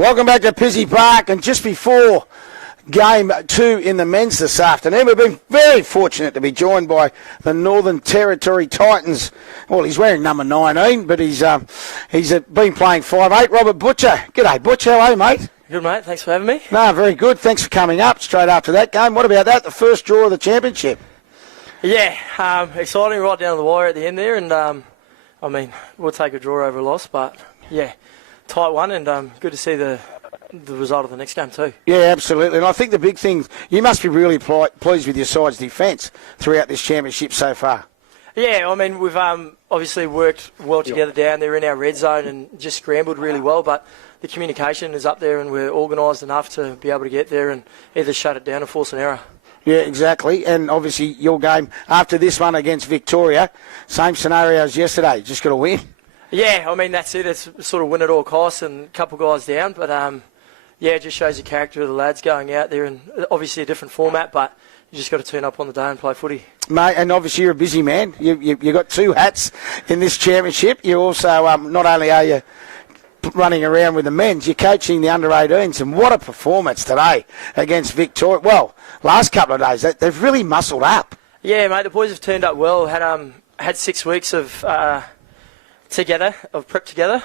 Welcome back to Pizzey Park, and just before Game 2 in the men's this afternoon, we've been very fortunate to be joined by the Northern Territory Titans. Well, he's wearing number 19, but he's been playing 5'8". Robert Butcher. G'day, Butch. How are you, mate? Good, mate. Thanks for having me. No, very good. Thanks for coming up straight after that game. What about that, the first draw of the championship? Yeah, exciting right down to the wire at the end there, and we'll take a draw over a loss, but yeah, tight one, and good to see the result of the next game too. Yeah, absolutely. And I think the big thing, you must be really pleased with your side's defence throughout this championship so far. Yeah, I mean, we've obviously worked well together down there in our red zone and just scrambled really well, but the communication is up there and we're organised enough to be able to get there and either shut it down or force an error. Yeah, exactly. And obviously your game after this one against Victoria, same scenario as yesterday, just got to win. Yeah, I mean, that's it. It's sort of win at all costs and a couple guys down, but yeah, it just shows the character of the lads going out there, and obviously a different format, but you just got to turn up on the day and play footy. Mate, and obviously you're a busy man. You got two hats in this championship. You also, not only are you running around with the men's, you're coaching the under-18s, and what a performance today against Victoria. Well, last couple of days, they've really muscled up. Yeah, mate, the boys have turned up well. Had 6 weeks of prep together,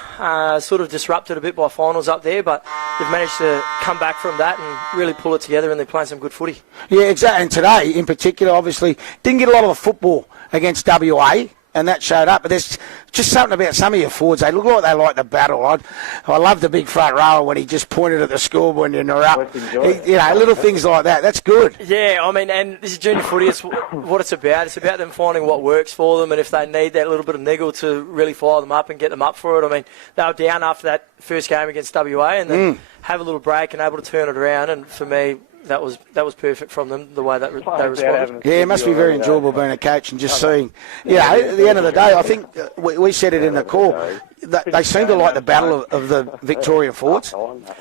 sort of disrupted a bit by finals up there, but they've managed to come back from that and really pull it together, and they're playing some good footy. Yeah, exactly. And today, in particular, obviously, didn't get a lot of the football against WA, and that showed up. But there's just something about some of your forwards. They look like they like the battle. I love the big front rower when he just pointed at the scoreboard and they're up. Little things like that. That's good. Yeah, I mean, and this is junior footy. It's what it's about. It's about them finding what works for them, and if they need that little bit of niggle to really fire them up and get them up for it. I mean, they were down after that first game against WA, and then have a little break and able to turn it around. And for me, that was perfect from them, the way that they responded. Yeah, it must be very enjoyable being a coach and just seeing, at the end of the day, I think we said it in the call, they seem to like the battle of the Victoria forwards.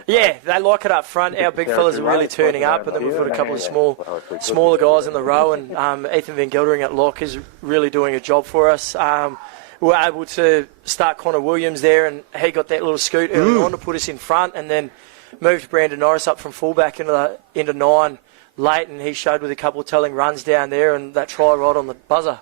Yeah, they like it up front. Our big fellas are really turning up, and then we've got a couple of smaller guys in the row, and Ethan Van Geldering at lock is really doing a job for us. We were able to start Connor Williams there, and he got that little scoot early on to put us in front, and then moved Brandon Norris up from fullback into 9 late, and he showed with a couple of telling runs down there and that try right on the buzzer.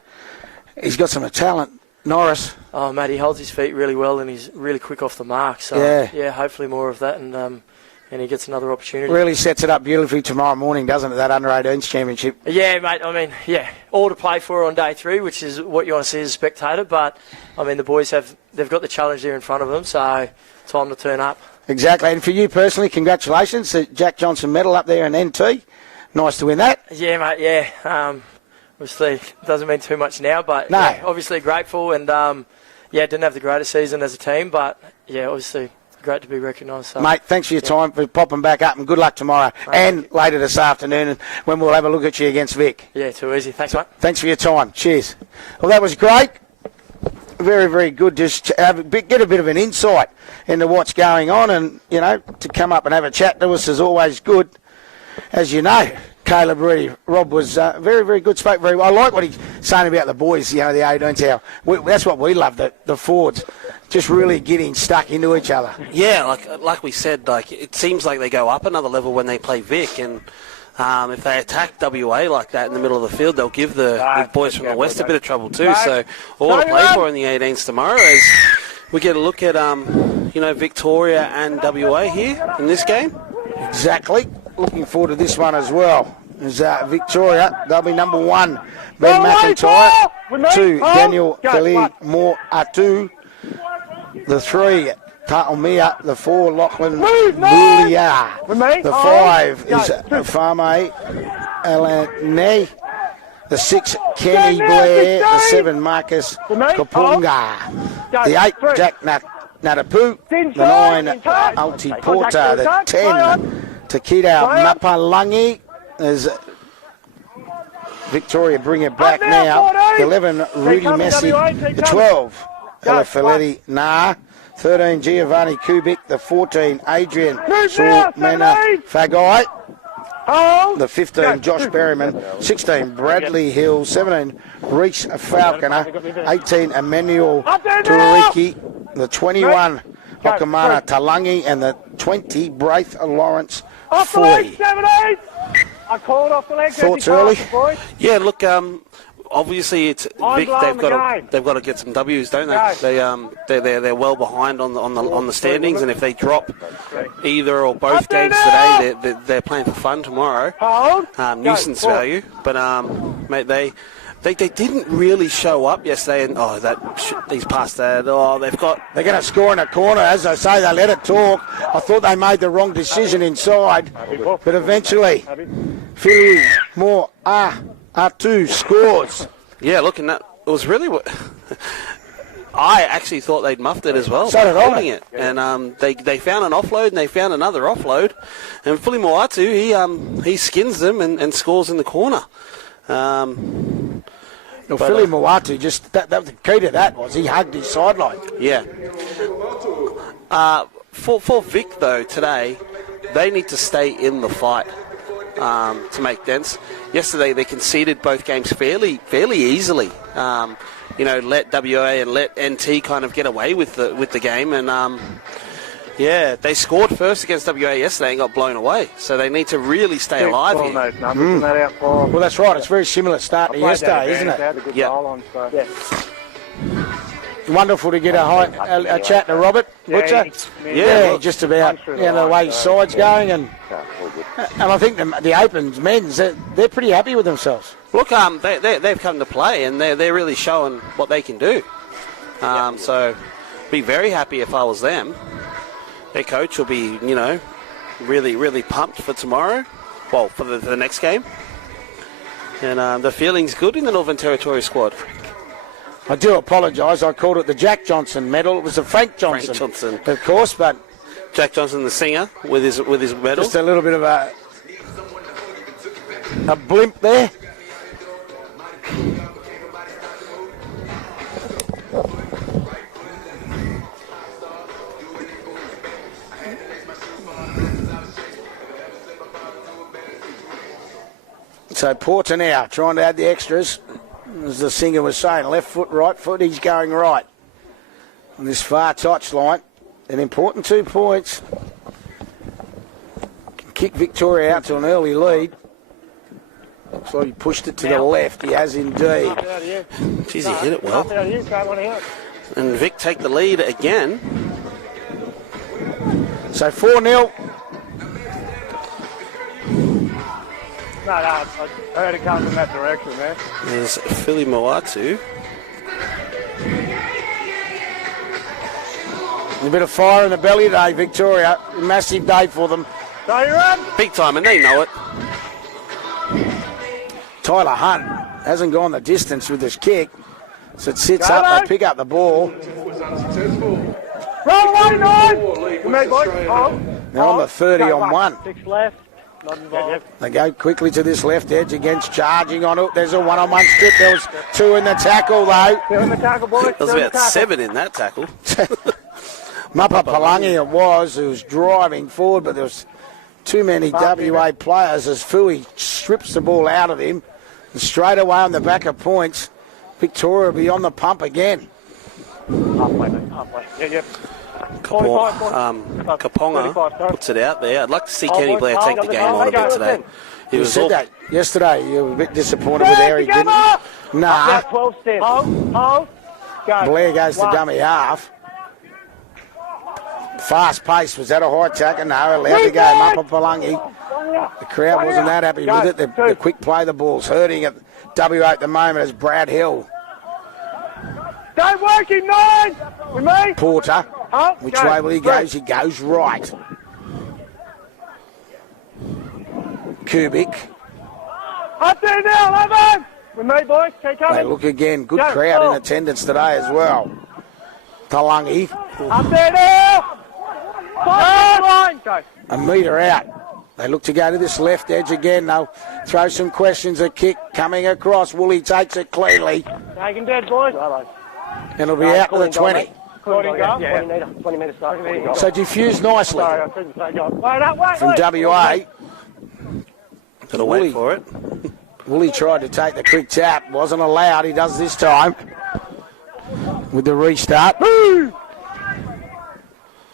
He's got some talent, Norris. Oh, mate, he holds his feet really well and he's really quick off the mark. So, yeah hopefully more of that, and he gets another opportunity. Really sets it up beautifully tomorrow morning, doesn't it, that under-18s championship? Yeah, mate, I mean, all to play for on day 3, which is what you want to see as a spectator. But, I mean, the boys they've got the challenge there in front of them, so time to turn up. Exactly, and for you personally, congratulations. The Jack Johnson medal up there in NT. Nice to win that. Yeah, mate, yeah. Obviously, it doesn't mean too much now, but obviously grateful. And, didn't have the greatest season as a team, but, obviously great to be recognised. So. Mate, thanks for your time, for popping back up, and good luck tomorrow and later this afternoon when we'll have a look at you against Vic. Yeah, too easy. Thanks, mate. Thanks for your time. Cheers. Well, that was great. Very, very good. Just get a bit of an insight into what's going on, and, to come up and have a chat to us is always good. As you know, Caleb Reedy, Rob was very, very good, spoke very well. I like what he's saying about the boys, the 18s, that's what we love, the forwards, just really getting stuck into each other. Yeah, like we said, it seems like they go up another level when they play Vic, and if they attack WA like that in the middle of the field, they'll give the boys from the West a bit of trouble too. So all to play for in the 18s tomorrow as we get a look at, Victoria and WA here in this game. Exactly. Looking forward to this one as well. As Victoria, they'll be number 1, Ben McIntyre. 2, Daniel Kelly Moore Atu. The 3, Ta'omia. The 4, Lachlan Boulia. The 5 is Fame Elane. The 6, Kenny Blair. The 7, Marcus Kapunga. The 8, Jack Natapu. The 9, Alti Porter. The 10, Takita Mapalangi. As Victoria bring it back now. The 11, Rudy Messi. The 12, Ella Feletti Nah. 13, Giovanni Kubik. The 14, Adrian Mena Fagai. The 15, Josh Berryman. 16, Bradley Hill. 17, Reese Falconer. 18, Emmanuel Turiki. The 21, Hokamana Talangi, and the 20, Braith Lawrence Off the leg, Foy. 17! I called off the leg. Thoughts early? Yeah, look, obviously it's Vic. blowing They've got to get some W's, don't they? They're well behind on the standings, and if they drop either or both games today, they're playing for fun tomorrow. Hold. Nuisance value, but mate, they didn't really show up yesterday, and he's past that. They're going to score in a corner. As I say, they let it talk. I thought they made the wrong decision inside, but eventually, Philly Moore R2 scores. Yeah, look, and that it was really what I actually thought they'd muffed it as well. So did I. Holding it, and they found an offload, and they found another offload, and Philly Moatu he skins them and scores in the corner. Philly Moatu that was the key to that was he hugged his sideline. Yeah. For Vic though today, they need to stay in the fight to make dents. Yesterday they conceded both games fairly easily. Let WA and let NT kind of get away with the game, and they scored first against WA yesterday and got blown away. So they need to really stay alive here. Well, that's right. It's very similar start to yesterday, isn't it? Yeah. Wonderful to get a chat to Robert Butcher. Yeah, just about the way his side's going, and I think the Opens men's they're pretty happy with themselves. Look, they've come to play, and they're really showing what they can do. So, be very happy if I was them. Their coach will be, really, really pumped for tomorrow. Well, for the next game. And the feeling's good in the Northern Territory squad. I do apologise. I called it the Jack Johnson medal. It was the Frank Johnson, of course, but Jack Johnson, the singer, with his medal. Just a little bit of a blimp there. So Porter now trying to add the extras. As the singer was saying, left foot, right foot, he's going right. On this far touch line, an important 2 points. Kick Victoria out to an early lead. Looks like he pushed it to the left. He has indeed. Geez, he hit it well. And Vic take the lead again. So 4-0. No, I heard it come from that direction, man. There's Philly Moatu. A bit of fire in the belly today, Victoria. Massive day for them. So you run. Big time, and they know it. Tyler Hunt hasn't gone the distance with this kick. So it sits up, they pick up the ball. Run away, 9! Come on, boys. Now on the 30 on 1. 6 left. Not involved. They go quickly to this left edge against charging on it. There's a one-on-one strip. There was 2 in the tackle, though. 2 in the tackle, boys. There was about 7 in that tackle. Muppa Palangi it was, who was driving forward, but there was too many WA players as Fui strips the ball out of him. And straight away on the back of points, Victoria will be on the pump again. Halfway, mate. Halfway. Yep. Kaponga puts it out there. I'd like to see Kenny Blair take the game on a bit today. You said that yesterday. You were a bit disappointed with Eric, didn't you? Nah. 12 steps. Hold. Go. Blair goes to dummy half. Fast pace. Was that a high tackle? No, allowed to go. Muppa Palangi. The crowd wasn't that happy with it. The quick play, the ball's hurting at WA at the moment as Brad Hill. Don't work him, 9! With me. Porter. Which way will he go? He goes right. Kubik. Up there now, 11! With me, boys. Keep coming. They look again. Good crowd in attendance today as well. Talangi. Up there now! Go. A metre out. They look to go to this left edge again. They'll throw some questions. A kick coming across. Woolley takes it cleanly. Taking dead, boys. And it'll be out to the 20. 20 metres start. So diffused nicely from WA. Gotta wait for it. Woolley tried to take the quick tap. Wasn't allowed. He does this time with the restart.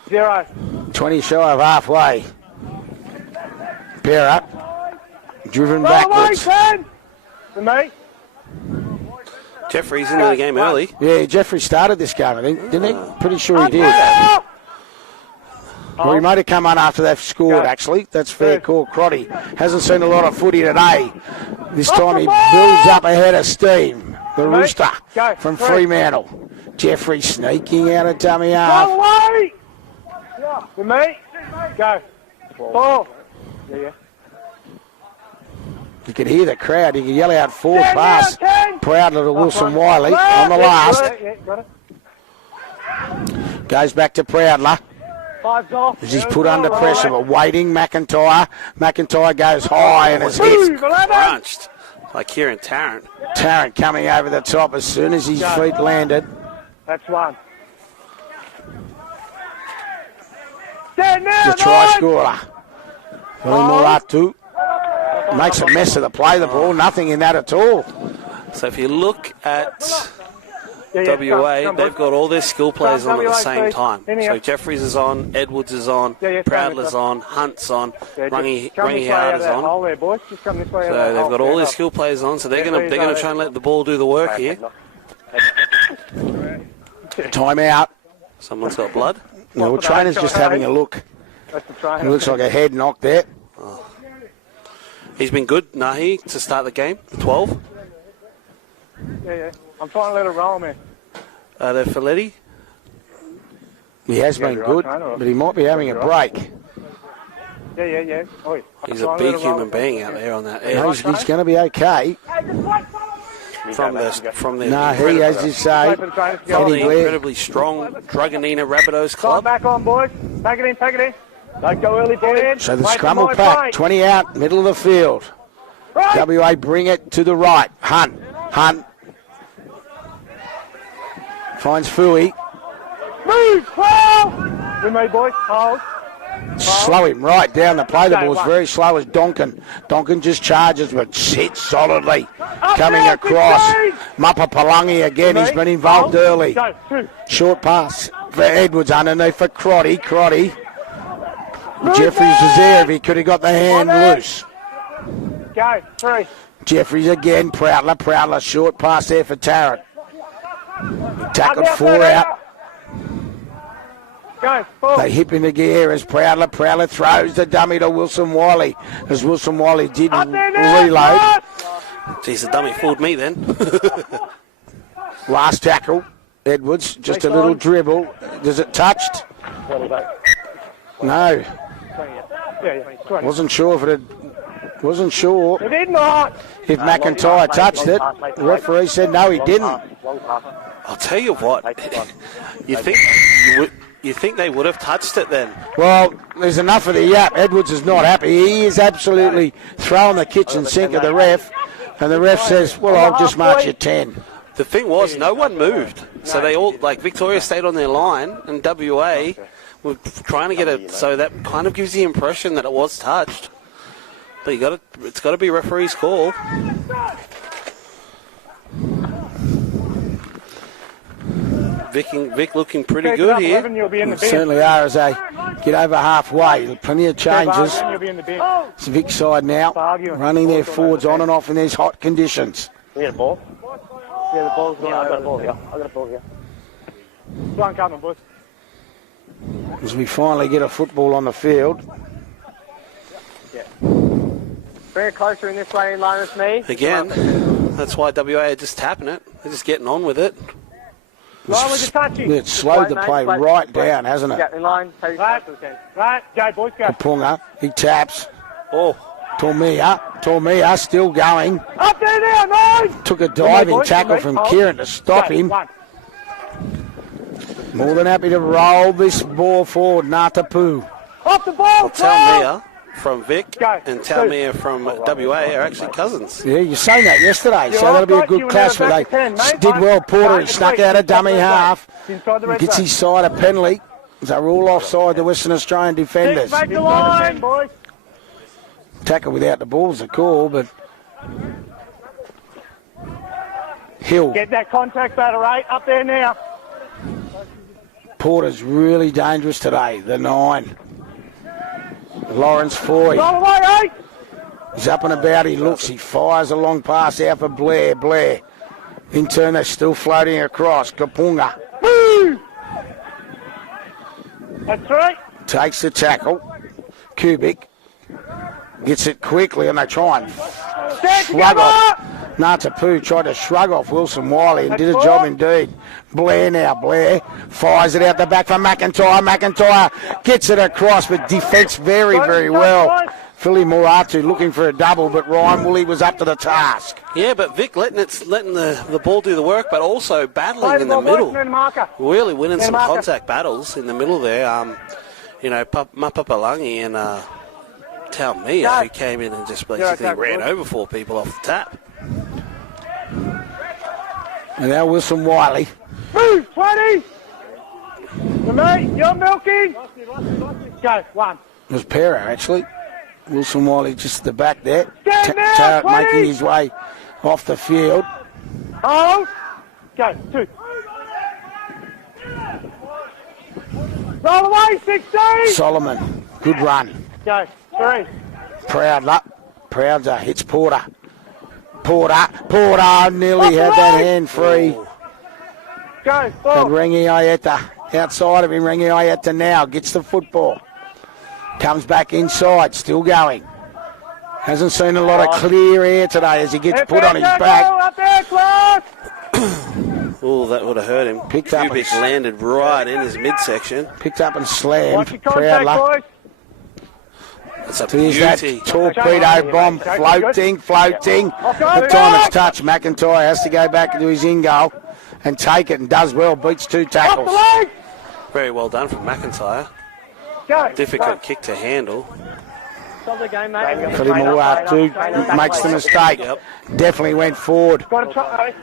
0. 20 shy of halfway. Bearer. Driven backwards. 10. For me. Jeffrey's into the game early. Yeah, Jeffrey started this game, I think, didn't he? Pretty sure he did. Well, he might have come on after they've scored, actually. That's fair call. Crotty hasn't seen a lot of footy today. This time he builds up ahead of steam. The Rooster from Fremantle. Jeffrey sneaking out of dummy half. Go away! For me. Go. 4. Yeah. You could hear the crowd. You could yell out forward pass. Proudly to Wilson Wiley on the last. Goes back to Proudler. As he's put under pressure, but waiting, McIntyre. McIntyre goes high and is hit. Crunched by Kieran Tarrant. Tarrant coming over the top as soon as his feet landed. That's 1. The try scorer. Billy Mulatu makes a mess of the play, the ball. Nothing in that at all. So if you look at WA, they've got all their skill players on at the same time. So Jeffries is on, Edwards is on, Proudler's on, Hunt's on, Rungy Howard is on. So they've got all their skill players on. So they're going to try and let the ball do the work here. Time out. Someone's got blood. No, well, trainer's just having a look. It looks like a head knock there. He's been good, Nahi, to start the game. 12. Yeah. I'm trying to let it roll, man. There, Folletti. He has been good, but he might be having a break. Yeah. Oi, he's a big human being out there on that edge. He's going to be okay. From the he, as you say, from the incredibly strong Dragonina Rapidos club. Back on, boys. Take it in. Don't go early, boys. So the scrum will pack. 20 out, middle of the field. Right. WA bring it to the right. Hunt. Finds Fui. Move, well. We made, boys. Hold. Slow him right down the play. The ball's very slow as Donkin. Donkin just charges, but sits solidly. Coming across. Muppa Palangi again. He's been involved early. Short pass for Edwards underneath for Crotty. Jeffries was there if he could have got the hand loose. Go, 3. Jeffries again. Proudler. Short pass there for Tarrant. Tackled 4 out. Go, 4. They hip into gear as Proudler throws the dummy to Wilson Wiley. As Wilson Wiley did reload. Geez, the dummy fooled me then. Last tackle. Edwards, just a little dribble. Does it touched? No. Wasn't sure if it had. Wasn't sure It did not. if McIntyre touched it. The referee said no, he didn't. I'll tell you what. You think they would have touched it then? Well, there's enough of the yap. Edwards is not happy. He is absolutely throwing the kitchen sink at the ref, and the ref says, "Well, I'll just mark you 10." The thing was, no one moved. So they all, Victoria stayed on their line, and WA were trying to get it. So that kind of gives the impression that it was touched. But it's got to be referee's call. Vic looking pretty good here. Certainly are as they get over halfway. Plenty of changes. It's Vic's side now, running their forwards on and off in these hot conditions. We got a ball? Yeah, the ball's I got a ball here. One coming, boys. As we finally get a football on the field. Bring it closer in this way in line with me. Again, that's why WA are just tapping it. They're just getting on with it. It's slowed the play right down, hasn't it? In line. Right, go, boys, go. Kapunga, he taps. Oh. Tormia still going. Up there now, 9! Took a diving tackle from Kieran to stop him. More than happy to roll this ball forward, Natapu. Off the ball, Talmia from Vic and Talmia from WA are actually cousins. Yeah, you saying that yesterday, so that'll be a good clash. But they did well. Porter, he snuck out a dummy half. Gets his side a penalty. They're all offside, the Western Australian defenders. Make the line, boys. Tackle without the ball's a call, but Hill. Get that contact battle right up there now. Porter's really dangerous today, the 9. Lawrence Foy. He's up and about, he looks, he fires a long pass out for Blair. Blair. In turn, they're still floating across. Kapunga. That's right. Takes the tackle. Kubik gets it quickly and they try and shrug off. Natapu tried to shrug off Wilson Wiley and did a job indeed. Blair now. Blair fires it out the back for McIntyre. McIntyre gets it across, but defence very, very well. Philly Moratu looking for a double, but Ryan Woolley was up to the task. Yeah, but Vic letting the ball do the work, but also battling in the middle. Really winning some contact battles in the middle there. Mapapalangi and Taumia, who came in and just basically ran over 4 people off the tap. And now Wilson Wiley. Move, 20! Mate, you're milking! Go, 1. It was Pero, actually. Wilson Wiley just at the back there. Stand there, making his way off the field. Hold. Go, 2. Roll away, 16! Solomon, good run. Go, 3. Proudser hits Porter. Porter nearly had that hand free. Go, 4. But Rengi Ayeta, outside of him, Rengi Ayeta now gets the football. Comes back inside, still going. Hasn't seen a lot of clear air today as he gets put on his back. Up there, Clark! Oh, that would have hurt him. Picked up Kubik landed right in his midsection. Picked up and slammed. Watch your contact, Proudler. boys. That's a There's that beauty. torpedo bomb floating. The time it's touched, McIntyre has to go back into his in-goal and take it, and does well, beats 2 tackles. Very well done from McIntyre. Go. Difficult kick to handle. Stop the game, mate. Kalimuatu makes the mistake. Yep. Definitely went forward. Got to try.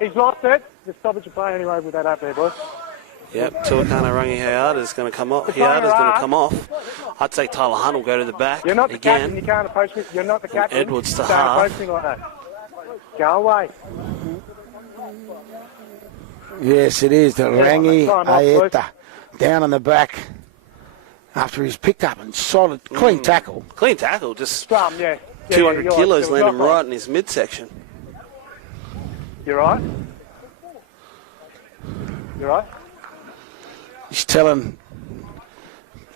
He's lost it. Just stop at your play anyway with that up there, boys. Yep, Tuakana Rangi Hayata's going to come off. Hayata's going to come off. I'd say Tyler Hunt will go to the back. You're not the captain. again. You can't approach me. You're not the captain. Edwards to Don't half. approach me like that. Go away. Yes, it is. The Rangi time off, Ayeta down on the back after he's picked up and solid, clean tackle. Clean tackle, just Scrum, yeah. 200 kilos landed landing right in his midsection. You're right. You're right. He's telling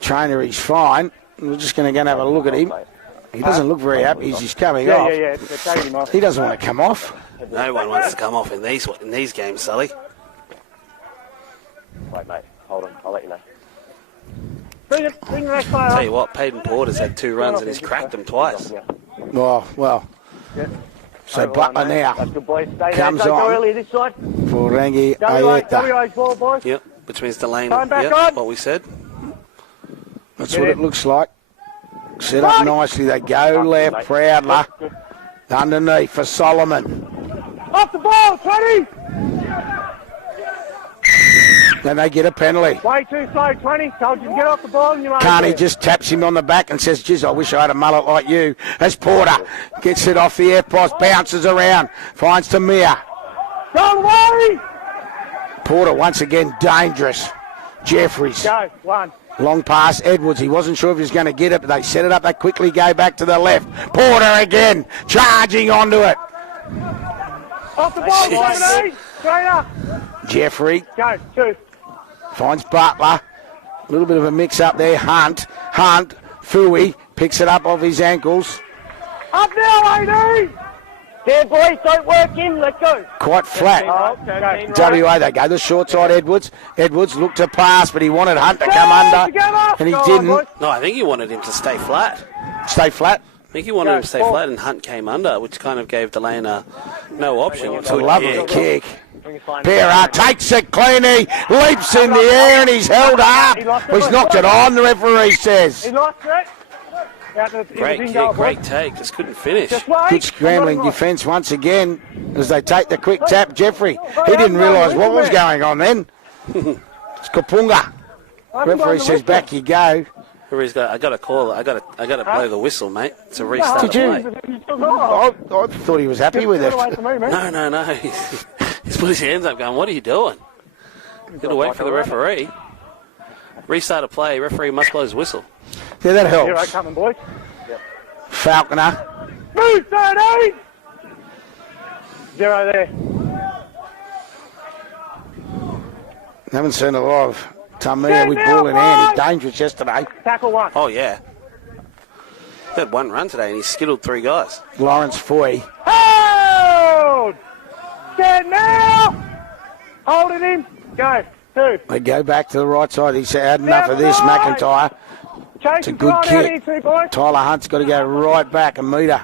trainer he's fine. We're just going to go and have a look at him. He doesn't look very happy as he's coming off. Yeah. They're taking him off. He doesn't want to come off. No one wants to come off in these games, Sully. Wait, mate. Hold on. I'll let you know. Bring the next player Tell up. you what, Peyton Porter's had 2 runs and he's cracked them twice. Well. Yeah. So Butler now That's good, boys. Stay comes there. Go on earlier this side. for Rangi WA's Ayeta. ball, boys. Yep, between Delaney. Time back Yep, on. what we said. That's what it looks like. Set up nicely. They go left. Proudler underneath for Solomon. Off the ball, 20. Then they get a penalty. Way too slow, 20. Told you to get off the ball and you ain't Carney there. just taps him on the back and says, geez, I wish I had a mullet like you. As Porter gets it off the air post, bounces around, finds Tamir. Go away. Porter once again dangerous. Jeffries. Go, 1. Long pass, Edwards. He wasn't sure if he was going to get it, but they set it up. They quickly go back to the left. Porter again, charging onto it. Off the ball, 17. Straight up. Jeffrey Go, 2. finds Butler. A little bit of a mix-up there. Hunt. Fui picks it up off his ankles. Up now, AD. There, boys. Don't work in. Let go. Quite flat. Okay. WA, they go the short side, Edwards. Edwards looked to pass, but he wanted Hunt to come under, and he didn't. No, I think he wanted him to stay flat. Stay flat. I think he wanted him to stay flat and Hunt came under, which kind of gave Delana no option. It's a lovely kick. Pera takes it clean, he leaps in the air and he's held up. He's knocked it on, the referee says. He lost it. Great kick, great take, just couldn't finish. Good scrambling defence once again as they take the quick tap. Jeffrey, he didn't realise what was going on then. It's Kapunga. Referee says back you go. I got to call it. I got to blow the whistle, mate. It's a restart. Did you? Of play. I thought he was happy with it. No. He's put his hands up going, what are you doing? Got to wait for the referee. restart a play, referee must blow his whistle. Yeah, that helps. 0 coming, boys. Falconer. Move, 13! 0 there. Haven't seen a lot of Tamia with ball in hand. He's dangerous yesterday. Tackle 1. Oh, yeah. He had one run today and he skittled 3 guys. Lawrence Foy. Hold! Stand now! Holding him. Go. 2. They go back to the right side. He's had enough of this, McIntyre. It's a good kick. Tyler Hunt's got to go right back a metre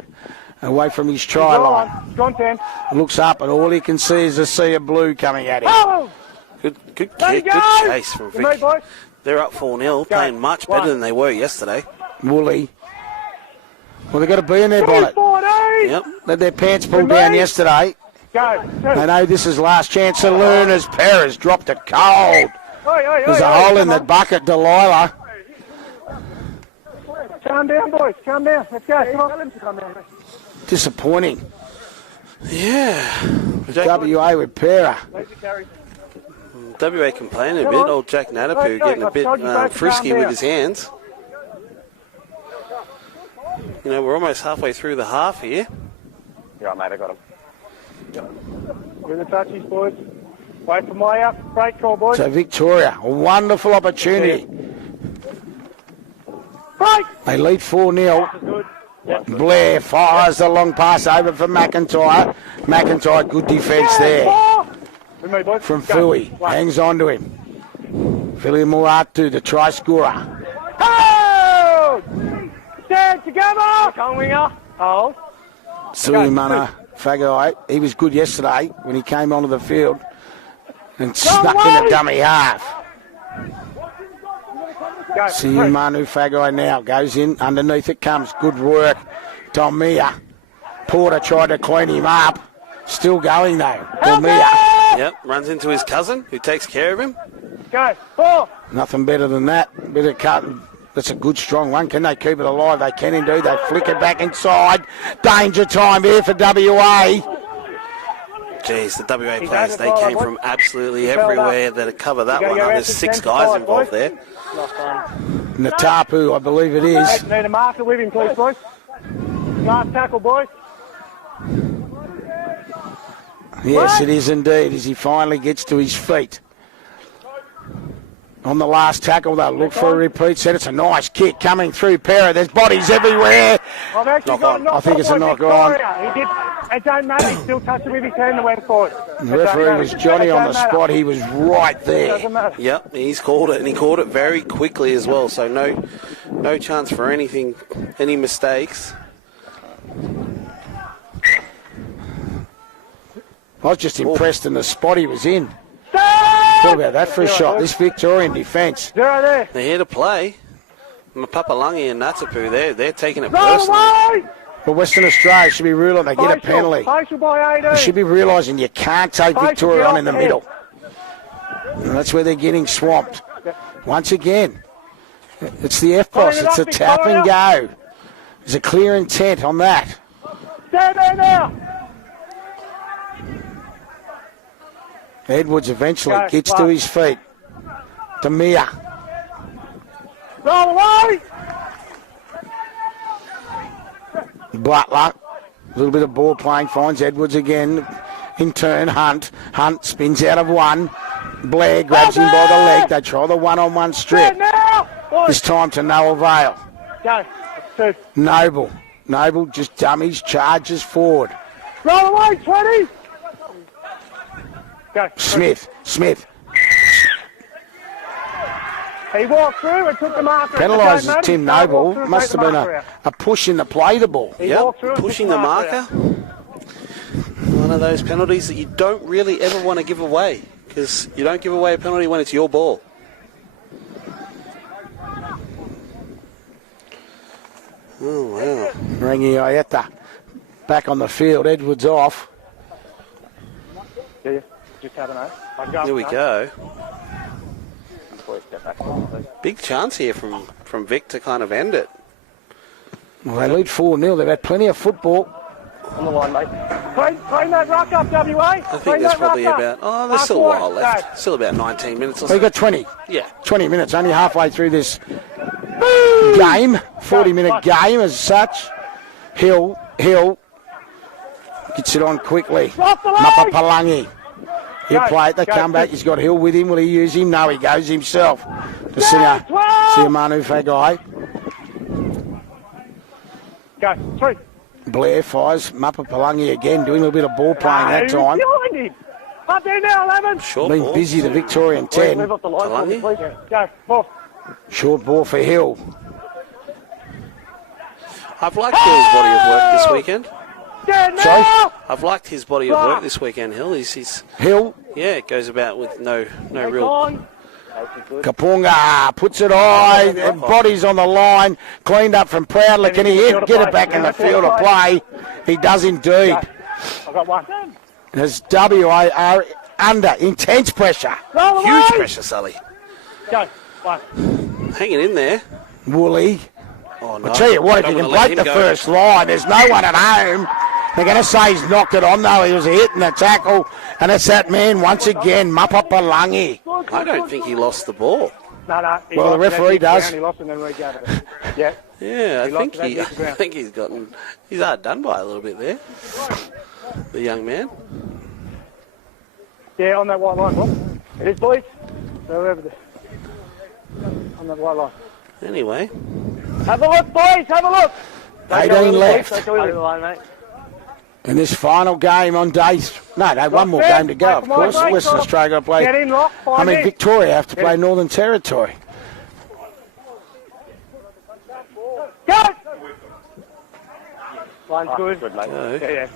away from his try line. Gone 10. Looks up and all he can see is a sea of blue coming at him. Oh! Good There kick, you good go. chase from Good move, Vic. boys. They're up 4-0, playing much better than they were yesterday. Woolly. Well, they've got to be in their bonnet. 14! Yep. Let their pants pull down yesterday. Go. 2. They know this is last chance to learn as Perez dropped it cold. There's a hole in the bucket, Delilah. Calm down, boys. Calm down. Let's go. Come on. Calm down. Disappointing. Yeah. WA with Pera. WA complaining a bit. Old Jack Natapu getting a bit frisky with his hands. You know, we're almost halfway through the half here. Yeah, mate, I got him. With the touchies, boys. Wait for my up. Break call, boys. So Victoria, a wonderful opportunity. Break! They lead 4-0. Good. Blair fires the long pass over for McIntyre. McIntyre, good defence there With me, boys. from Go. Fui. Hangs on to him. Philly Moatu, the try scorer. Hold! Stand together! Come winger. Hold. Suimana Fagai, he was good yesterday when he came onto the field and snuck in a dummy half. Suimanu Fagai now goes in, underneath it comes, good work. Tomia. Porter tried to clean him up. Still going though. Tomia. Yep, runs into his cousin who takes care of him. Go. 4. Nothing better than that. Bit of cut. That's a good, strong one. Can they keep it alive? They can indeed. They flick it back inside. Danger time here for WA. Jeez, the WA players, they came from absolutely everywhere to cover that one up. There's 6 guys involved there. Natapu, I believe it is. Need a marker with him, please, boys. Last tackle, boys. Yes, it is indeed, as he finally gets to his feet. On the last tackle, they'll look for a repeat set. It's a nice kick coming through Pera. There's bodies everywhere. I've actually got I think it's a knock on. He did. It don't matter. He still touched it with his hand and went forward. The referee was Johnny on the spot. He was right there. Doesn't matter. Yep, he's called it, and he called it very quickly as well. So no chance for anything, any mistakes. I was just impressed in the spot he was in. What about that for a shot? This Victorian defence. 0 there. They're here to play. Papalangi and Natapu, they're taking it personally. But Western Australia should be realising they get a penalty. Facial by 18. You should be realising you can't take Victoria on in the middle. And that's where they're getting swamped. Once again, it's the F-boss. It's a tap and go. There's a clear intent on that. Stand there now. Edwards eventually gets to his feet. Tamia. Roll away. Butler. A little bit of ball playing. Finds Edwards again. In turn, Hunt. Hunt spins out of one. Blair grabs him by the leg. They try the one-on-one strip. This time to no avail. Go. 2. Noble. Noble just dummies, charges forward. Roll away, 20. Go. Smith. He walked through and took the marker. Penalises Tim Noble. Must have been a push in the play the ball. Yep, pushing the marker. One of those penalties that you don't really ever want to give away, because you don't give away a penalty when it's your ball. Oh, wow. Rangi Ayeta back on the field. Edwards off. Yeah. Just have an Here we go. Big chance here from Vic to kind of end it. Well, they lead 4-0. They've had plenty of football. On the line, mate. Clean that ruck up, WA. I think there's probably about... Oh, there's still a while left. Still about 19 minutes or so. We've got 20. Yeah. 20 minutes, only halfway through this game. 40-minute game as such. Hill gets it on quickly. Mapa Palangi. He'll play it, they come back. He's got Hill with him. Will he use him? No, he goes himself. To Siamanu Fagai. Go, 3. Blair fires. Mapa Palangi again, doing a little bit of ball playing that time. Up there now, 11. Short Been ball. busy, the Victorian 10. Move up the line, Talangi. please. Go, 4. Short ball for Hill. I've liked Hill's body of work this weekend. Sorry? I've liked his body of work this weekend, Hill. He's Hill. yeah, it goes about with no real... Kapunga puts it high. Body's on the line. Cleaned up from Proudly. Can he get it back in the field of play? He does indeed. I've got 1. As WA are under intense pressure. Huge pressure, Sully. Go, 1. Hanging in there. Woolly. Oh, no. I'll tell you what, if Don't you can wanna let break him the go. first line, there's no one at home. They're going to say he's knocked it on, though. He was hitting the tackle, and it's that man once again, Mapapalangi. I don't think he lost the ball. No. Well, the referee does. He lost and then regathered it. Yeah. Yeah, I lost think that ground. he's hard done by a little bit there. The young man. Yeah, on that white line, Bob. It is, boys. On that white line. Anyway, Have a look, boys. Have a look. 18 left Over the line, mate. in this final game on day... No, they have one more game to go, of course. Western Australia got to play... Get in, lock. Victoria have to play Northern Territory. Go! Line's good. Good, mate. Yeah.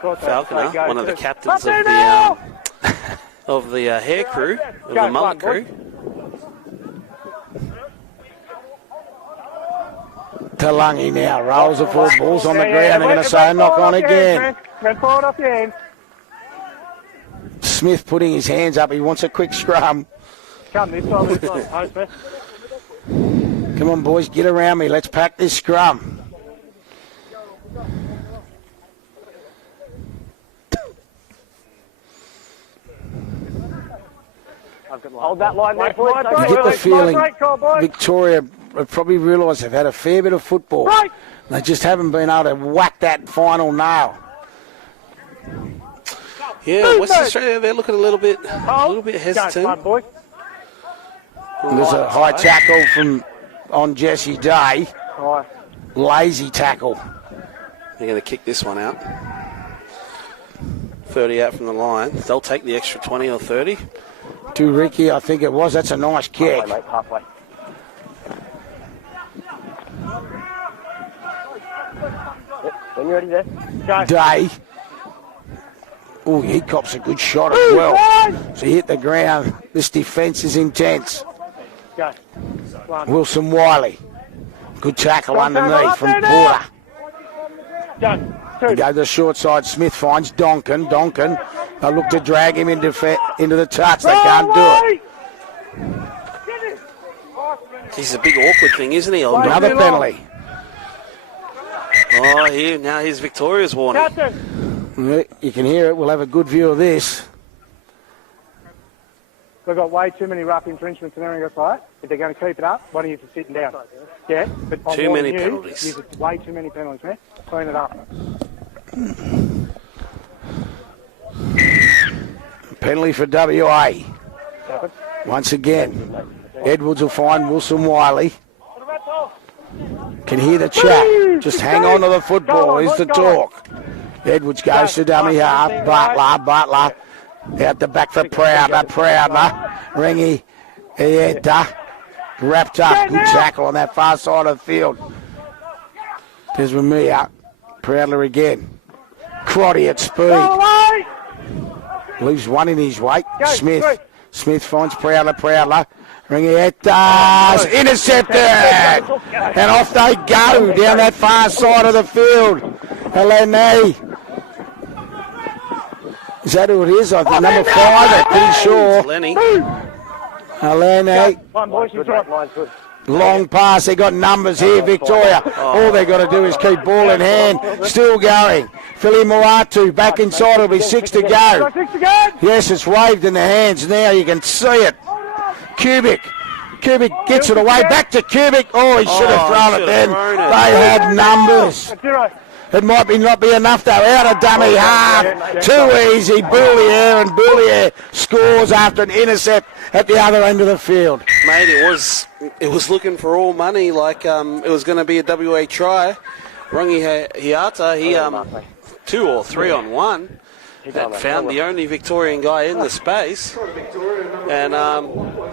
Falconer, one of the captains Up there now! of the hair crew, of Go, the mullet come on, crew. Talangi now rolls the four balls on the ground. They're going to say a knock on again. Then forward off your hand. Smith putting his hands up. He wants a quick scrum. Come this side. Post, man. Come on, boys, get around me. Let's pack this scrum. Hold that line there, boys. You get the feeling Victoria have probably realised they've had a fair bit of football. They just haven't been able to whack that final nail. Yeah, Western Australia, they're looking a little bit hesitant. There's a high tackle on Jesse Day. Lazy tackle. They're going to kick this one out. 30 out from the line. They'll take the extra 20 or 30. To Ricky, I think it was. That's a nice kick. Halfway, mate, halfway. When you're ready there. Day. Oh, he cops a good shot as well. So he hit the ground. This defence is intense. Wilson Wiley. Good tackle underneath from Porter. They go to the short side. Smith finds Donkin. They look to drag him into the touch. They can't do it. This is a big awkward thing, isn't he? Another penalty. Oh, now here's Victoria's warning. You can hear it. We'll have a good view of this. We've got way too many rough infringements and everything else like that. If they're going to keep it up, why don't you just sitting down? Yeah, but I'm Too many warning you, penalties. there's way too many penalties, man. Clean it up. Penalty for WA. Once again, Edwards will find Wilson Wiley. Can hear the chat. Just hang on to the football is the talk. Edwards goes to dummy half. Butler. Out the back for Proudler. Ringy. Ieta. Wrapped up. Good tackle on that far side of the field. There's Ramia. Proudler again. Crotty at speed. Leaves one in his wake. Smith finds Proudler. Ringieta's intercepted. And off they go down that far side of the field. Helene. Is that who it is? I think number 5, I'm pretty sure. Lenny. Helene. Long pass. They got numbers here, Victoria. All they got to do is keep ball in hand. Still going. Philly Moatu back inside. It'll be 6 to go. Yes, it's waved in the hands now. You can see it. Cubic gets it away. Back to Cubic. Oh, he should have thrown it then. They had numbers. It might not be enough though. Out of dummy half. Too easy. Boulier, and Boulier scores after an intercept at the other end of the field. Mate, it was looking for all money. Like it was going to be a WA try. Rungi Hiata, he 2 or 3 on 1. That found the only Victorian guy in the space, and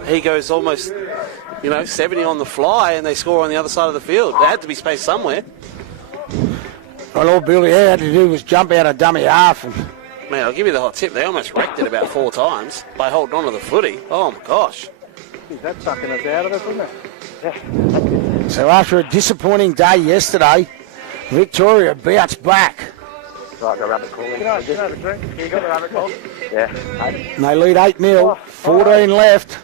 he goes almost 70 on the fly, and they score on the other side of the field. There had to be space somewhere. Well, all Billy had to do was jump out of dummy half. Man, I'll give you the hot tip. They almost wrecked it about 4 times by holding on to the footy. Oh, my gosh. That's sucking us out of it, isn't it? Yeah. So after a disappointing day yesterday, Victoria bounced back. Right, got rabbit calling. Can I have a drink? You got the rabbit call? Yeah. And they lead 8-0. 14 left.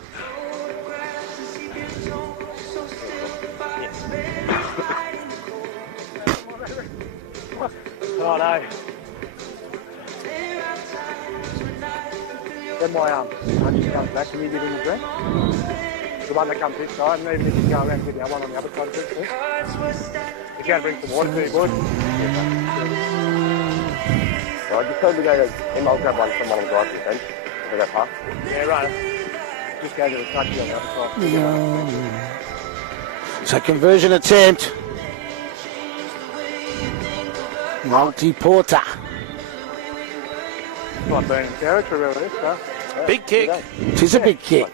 Oh, no. Then my I just comes back. Can you give him a drink? The one that comes this side, and even if you go around and get the other one on the other side of it, too. You can bring some water to you, boys. Well, I just told the guy that I'll grab one from one of the guys on the bench. So go past. Yeah, right. Just go to the touchy on the other side. So conversion attempt. Multi-porter. Not burning territory, really, so. Big kick. It is a big kick.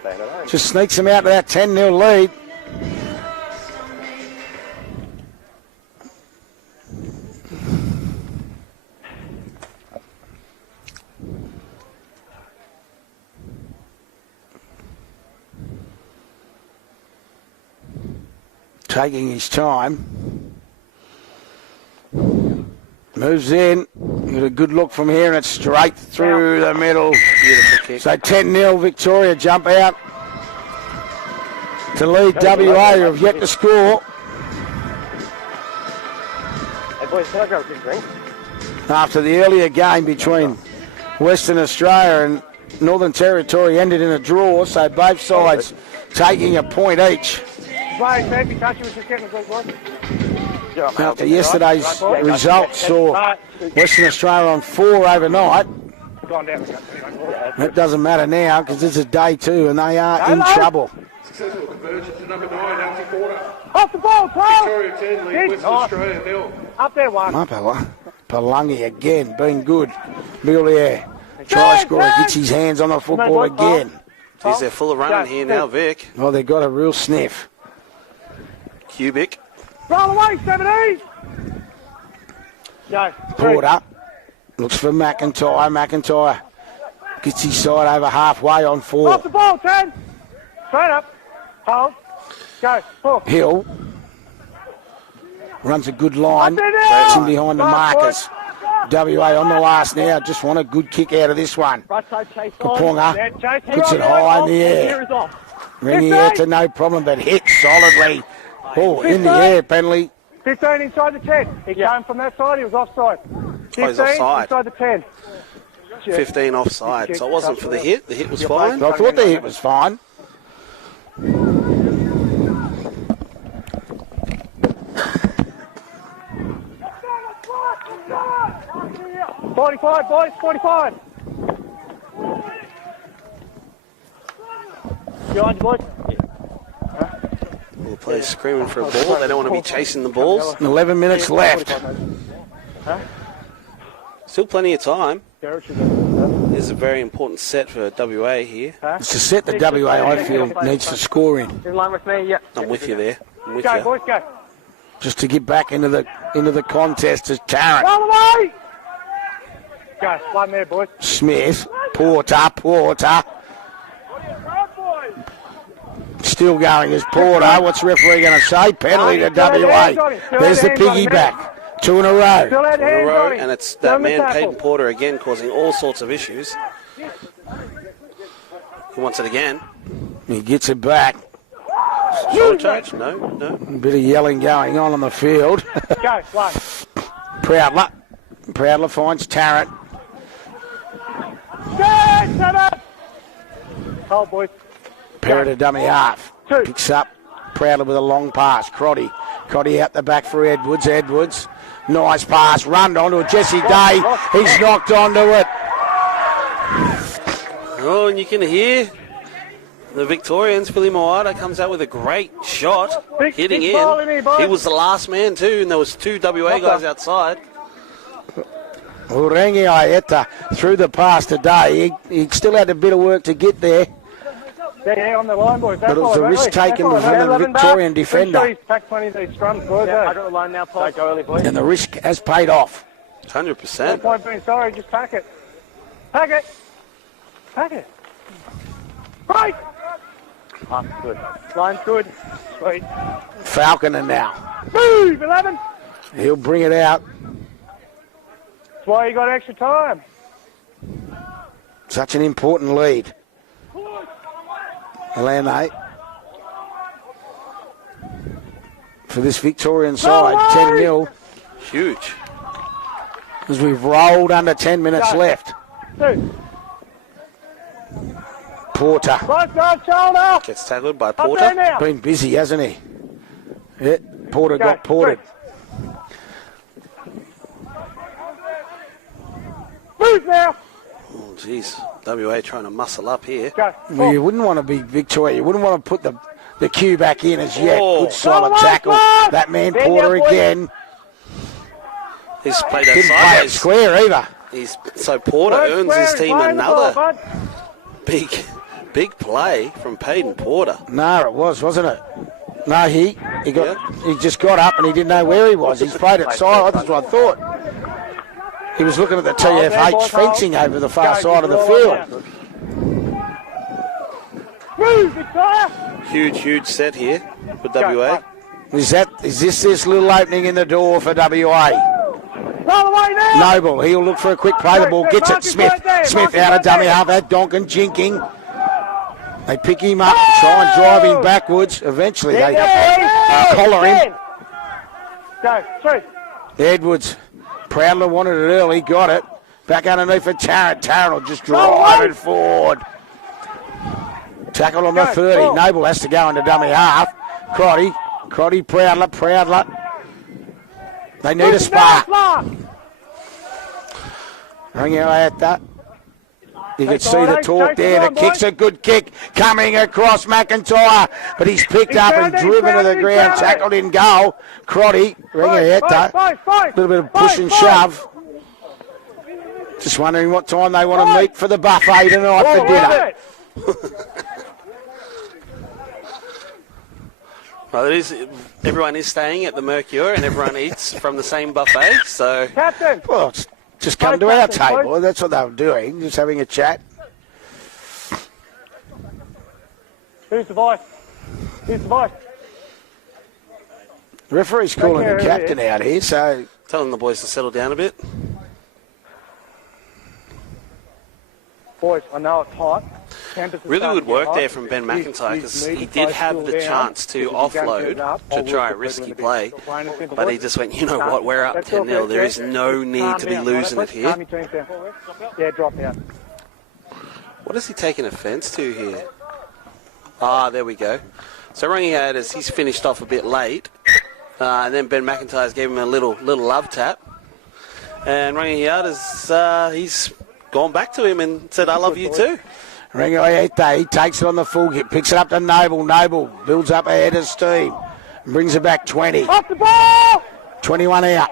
Just sneaks them out to that 10-0 lead. Taking his time. Moves in. Get a good look from here, and it's straight through the middle. Beautiful kick. So 10-0 Victoria jump out to lead WA, who have yet to score. Hey, boys, can I grab a quick drink? After the earlier game between Western Australia and Northern Territory ended in a draw, so both sides taking a point each. Right, Ted, you touch it with your getting a good one. After yesterday's results saw Western Australia on 4 overnight. It doesn't matter now because it's a day 2 and they are in trouble. Off the ball, Paul! Victoria 10 lead, Western Australia 0. Up there, one. Palangi again, being good. Billier, try scorer, gets his hands on the football again. Geez, they're full of running here now, Vic. Oh, they've got a real sniff. Cubic. Roll away, 17! Go. Porter looks for McIntyre. McIntyre gets his side over halfway on 4. Off the ball, 10! Straight up. Hold. Go. 4. Hill runs a good line. It's in behind the markers. WA on the last now. Just want a good kick out of this one. Kapunga puts it high in the air. Ringy air to no problem, but hits solidly. Oh, in the air, penalty. 15 inside the 10. He came from that side, he was offside. 15 he's offside. inside the 10. 15 offside. So it wasn't for the hit. The hit was fine. I thought the hit was fine. 45, boys, 45. Behind you, boys. The players screaming for a ball. They don't want to be chasing the balls. 11 minutes left. Still plenty of time. This is a very important set for WA here. It's a set that WA, I feel, needs to score in. In line with me, yeah. I'm with you there. I'm with Go, you. boys, go. Just to get back into the contest as Tarrant. Roll away! Go, one there, boys. Smith, Porter. Still going as Porter. What's the referee going to say? Penalty to WA. There's the piggyback. 2 in a row. Still had hands on him. And it's that man, Peyton Porter, again causing all sorts of issues. He wants it again. He gets it back. Shoulder charge? No. A bit of yelling going on the field. Go, one. Proudler finds Tarrant. Stand, shut up. Hold, boys. Perry to dummy half. Two. Picks up Proudler with a long pass. Crotty out the back for Edwards. Nice pass. Run onto Jesse Day. He's knocked onto it. Oh, and you can hear the Victorians. Billy Moata comes out with a great shot. Hitting in. He was the last man too, and there was 2 WA guys outside. Urengi Aieta through the pass today. He still had a bit of work to get there. Yeah, on the line, boys. But it was a risk taken from the Victorian defender. He's packed 20 of these scrums, boys. I got the line now, Paul. Go early, boys. And the risk has paid off. 100%. No point being sorry, just pack it. Pack it. Pack it. Right. Good. Line's good. Sweet. Falconer now. Move, 11. He'll bring it out. That's why you got extra time. Such an important lead. Elena for this Victorian side, 10-0. Huge. As we've rolled under 10 minutes left. 2. Porter. Right guard, shoulder. Gets tackled by Up there Porter. now. Been busy, hasn't he? Yeah, Porter got ported. 3. Move now. Oh, jeez. WA trying to muscle up here. Go. Well, you wouldn't want to be Victoria. You wouldn't want to put the cue back in as yet. Oh. Good solid Go, tackle. Mark. That man Bend Porter your boy. again. He's played that Didn't play it sideways. square either. So Porter Work earns square his and team play the ball, another bud. big play from Payton Porter. No, it wasn't it? No, he just got up and he didn't know where he was. He's played it side. That's what I thought. He was looking at the TFH fencing over the far side of the field. Move, Victoria. Huge set here for WA. Is this little opening in the door for WA? Roll away now. Noble, he'll look for a quick play. The ball gets it. Smith out of dummy half. That Donkin jinking. They pick him up, try and drive him backwards. Eventually they collar him. Go, 3. Edwards, Proudler wanted it early, got it. Back underneath for Tarrant. Tarrant will just drive it forward. Tackle on the 30. Noble has to go into dummy half. Crotty, Proudler. They need a spark. Ring out at that. You can see the torque there. The kick's a good kick coming across McIntyre, but he's picked up and driven to the ground. Tackled in goal. Crotty, Ringaheta, a little bit of push and shove. Just wondering what time they want to meet for the buffet tonight for dinner. Well, everyone is staying at the Mercure and everyone eats from the same buffet, so... Captain. Well, just come to our table. That's what they were doing, just having a chat. Who's the vice? The referee's calling the captain out here, so... Telling the boys to settle down a bit. Boys, I know it's hot. Really good work there from Ben McIntyre because he did have the chance to offload to try a risky play, but he just went, you know what, we're up 10-0. There is no need to be losing it here. Yeah, drop out. What is he taking offence to here? Ah, there we go. So Rangi had as he's finished off a bit late, and then Ben McIntyre's gave him a little love tap, and Rangi had he's gone back to him and said, I love you too. Ringaheta, he takes it on the full kick, picks it up to Noble. Noble builds up ahead of steam, brings it back 20. Off the ball! 21 out.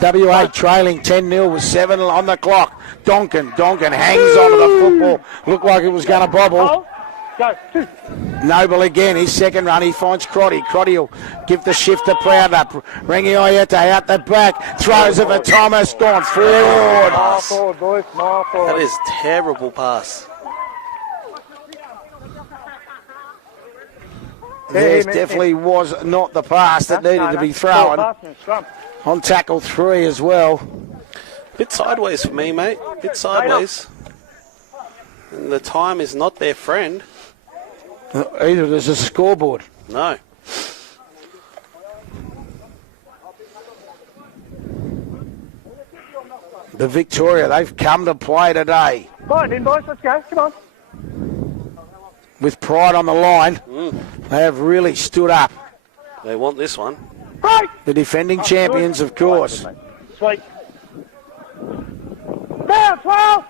WA trailing 10-0 with 7 on the clock. Donkin hangs onto the football. Looked like it was going to bobble. Go, 2. Noble again, his second run, he finds Crotty. Crotty will give the shift to Proudler. Ringaheta out the back, throws it for Thomas, gone forward. More forward, boys, more forward. That is terrible pass. There definitely was not the pass that needed to be thrown. On tackle 3 as well. Bit sideways for me, mate. Bit sideways. And the time is not their friend. Either there's a scoreboard. No. The Victoria, they've come to play today. Right, in, boys, let's go. Come on. With pride on the line, they have really stood up. They want this one. Right. The defending champions, of course. Sweet. Down, 12.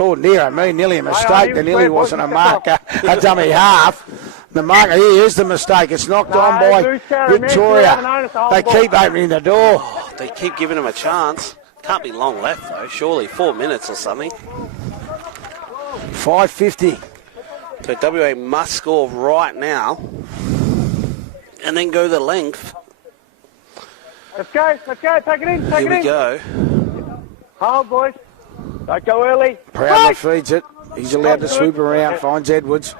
Oh, dear me, nearly a mistake. There nearly wasn't a marker, a dummy half. The marker here is the mistake. It's knocked on by Victoria. They keep opening the door. Oh, they keep giving him a chance. Can't be long left, though. Surely 4 minutes or something. 5:50. So WA must score right now and then go the length. Let's go. Take it in. Here we go. Hold, boys. Don't go early. Proudly feeds it. He's allowed to swoop around. Finds Edwards.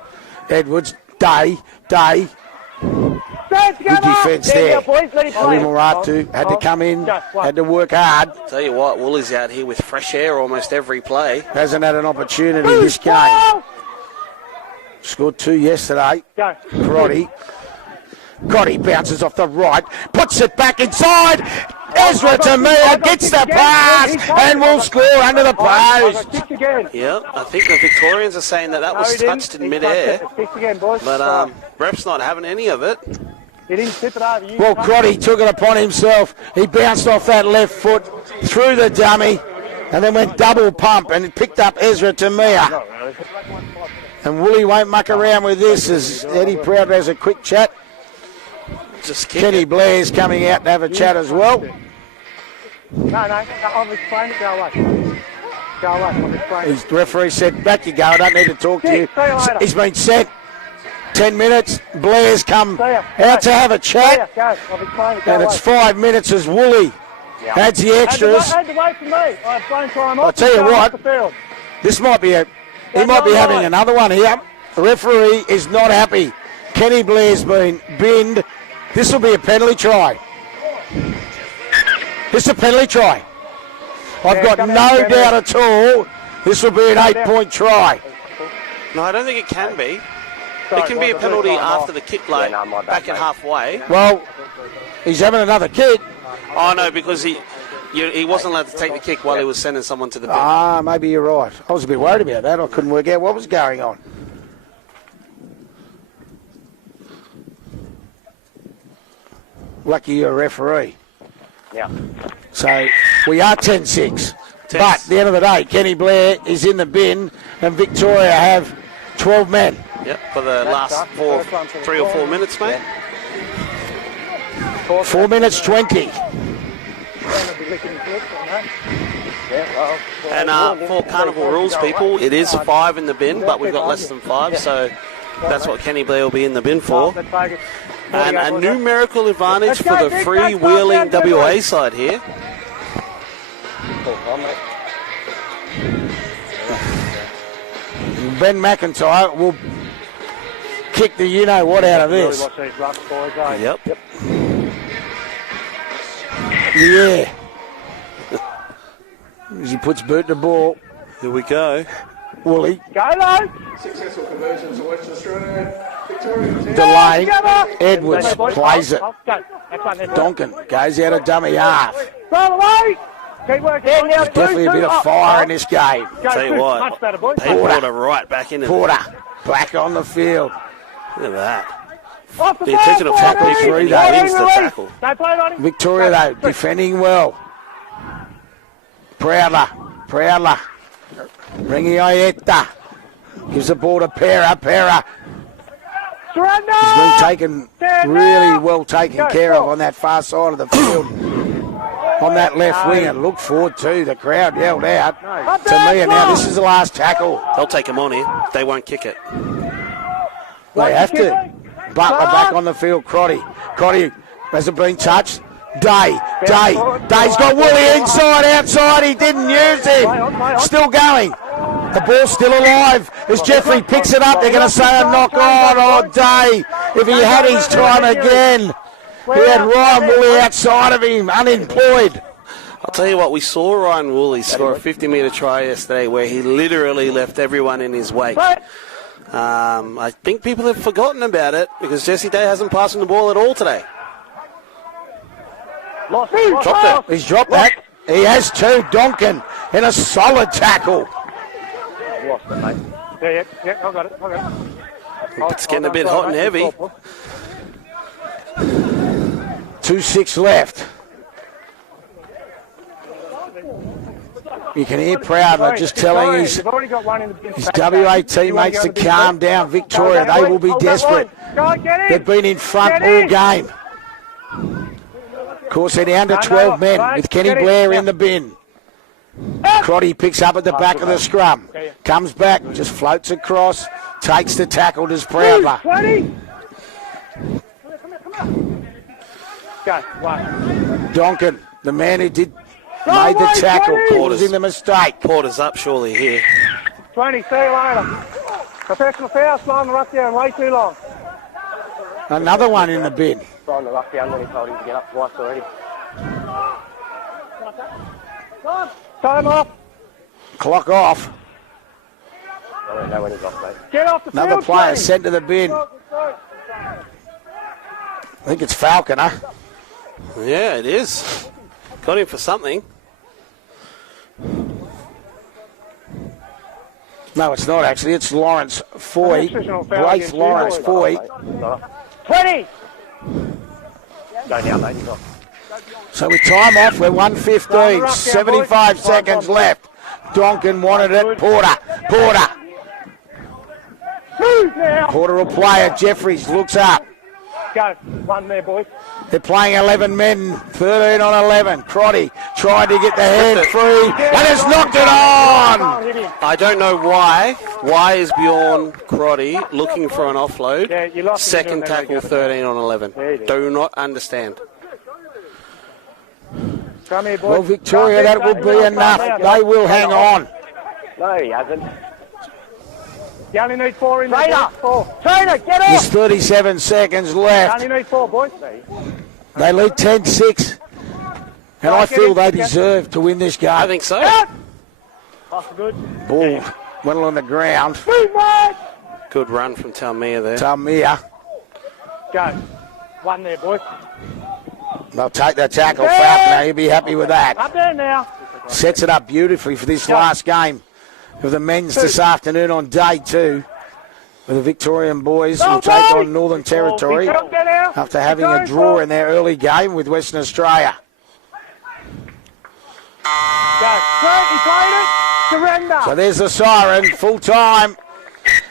Day. Good defence there. Ali Moratu had to come in, had to work hard. Tell you what, Woolies out here with fresh air almost every play. Hasn't had an opportunity this game. Scored 2 yesterday. Crotty bounces off the right, puts it back inside. Ezra Tamia gets the pass and will score under the post. Yeah, I think the Victorians are saying that was touched in mid-air. But Rep's not having any of it. Well, Crotty took it upon himself. He bounced off that left foot, through the dummy, and then went double pump and picked up Ezra Tamia. And Wooly won't muck around with this as Eddie Proud has a quick chat. Kenny Blair's coming out to have a chat as well. No, I've explained it. Go away. I've explained it. The referee said, back you go, I don't need to talk to you. He's been sent. 10 minutes. Blair's come out to have a chat. And it's 5 minutes as Wooly adds the extras. I'll tell you what, this might be he might be having another one here. The referee is not happy. Kenny Blair's been binned. This will be a penalty try. This is a penalty try. I've got no doubt at all this will be an 8-point try. No, I don't think it can be. It can be a penalty after the kick, like back at halfway. Well, he's having another kick. Oh, no, because he wasn't allowed to take the kick while he was sending someone to the bin. Ah, maybe you're right. I was a bit worried about that. I couldn't work out what was going on. Lucky you're a referee. Yeah. So we are 10-6. But at the end of the day, Kenny Blair is in the bin and Victoria have 12 men. Yep, for the last 3 or 4 minutes, mate. 4 minutes 20. And for carnival rules, people, it is 5 in the bin, but we've got less than 5, so that's what Kenny Blair will be in the bin for. And a numerical advantage for the freewheeling WA side here. Ben McIntyre will kick the you-know-what out of this. Yep. Yeah. As he puts boot to ball. Here we go. Wooly. Go, though. Successful conversion to Western Australia. Victoria 10. Delay. Edwards plays it. Donkin goes out of dummy half. There's definitely a bit of fire in this game. Tell you what, Porter right back in it. Porter back on the field. Look at that. The intentional tackle wins the tackle. Victoria, though, defending well. Proudler. Ringi Ayeta gives the ball to Pera. He's been taken, really well taken care of on that far side of the field. On that left wing, and look forward to the crowd yelled out to Mia. Now this is the last tackle. They'll take him on here. They won't kick it. They have to. Butler back on the field. Crotty hasn't been touched. Day's got Wooly inside, outside. He didn't use him. Still going. The ball's still alive. As Jeffrey picks it up, they're going to say a knock on. Oh, Day, if he had his time again. He had Ryan Woolley outside of him, unemployed. I'll tell you what, we saw Ryan Woolley score a 50-metre try yesterday where he literally left everyone in his wake. I think people have forgotten about it because Jesse Day hasn't passed him the ball at all today. Dropped it. He's dropped that. He has two. Donkin in a solid tackle. Lost it, mate. Yeah, I got it. It's getting a bit hot and heavy. 2:06 left. You can hear Proudler just telling his WA teammates to calm down. Victoria, they will be desperate. They've been in front all game. Of course, they're down to 12 men with Kenny Blair in the bin. Crotty picks up at the back of the scrum. Comes back, just floats across, takes the tackle to Proudler. Donkin, the man who made the tackle, causing the mistake. Porter's up surely here. 20, see you later. Professional foul, slowing the ruck down way too long. Another one in the bin. Throwing the ruck down when he told him to get up twice already. Time off. Clock off. I don't know when he's off, mate. Get off the field, Another player 20. sent to the bin. I think it's Falconer. Yeah, it is. Got him for something. No, it's not actually. It's Lawrence Foy. Grace Lawrence Foy. 20. Go now, mate. He's off. So with time off, we're 1:15. 75 seconds left. Donkin wanted it. Porter. Porter will play it. Jeffries looks up. Go. One there, boys. They're playing 11 men, 13 on 11. Crotty tried to get the hand free and has knocked it on. I don't know why. Why is Bjorn Crotty looking for an offload? Yeah, you lost him. Second tackle, 13 on 11. Do not understand. Come here, boys. Well, Victoria, that will be enough. They will hang on. No, he hasn't. You only need 4 in there. Trainer, get off. There's 37 seconds You left. only need 4, boys. They lead 10-6. And I feel they deserve to win this game. I think so. That's good. Ball went on the ground. Good run from Talmia there. Tamia. Go. One there, boys. They'll take the tackle. Falconer, he'll be happy with that. Up there now. Sets it up beautifully for this last game of the men's this afternoon on day 2. Where the Victorian boys will take on Northern Territory after having a draw in their early game with Western Australia. Go. Straight, he played it. Surrender. So there's the siren, full time.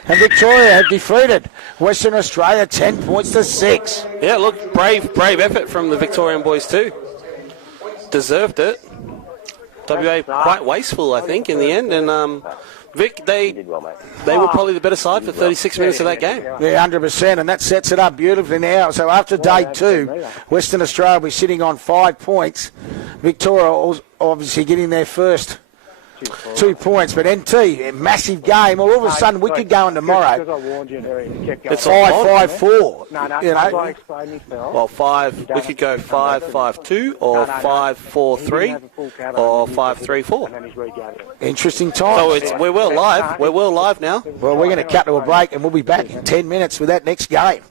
And Victoria have defeated Western Australia 10 points to 6. Yeah, look, brave effort from the Victorian boys too. Deserved it. WA quite wasteful, I think, in the end. And Vic, they were probably the better side for 36 minutes of that game. Yeah, 100%, and that sets it up beautifully now. So after day 2, Western Australia will be sitting on 5 points. Victoria obviously getting their first 2 points, but NT, massive game. All of a sudden, we could go in tomorrow. It's 5-5-4. You know, Well, 5. We could go 5-5-2 or 5-4-3 or 5-3-4. interesting time. So we're well live. We're well live now. Well, we're going to cut to a break, and we'll be back in 10 minutes with that next game.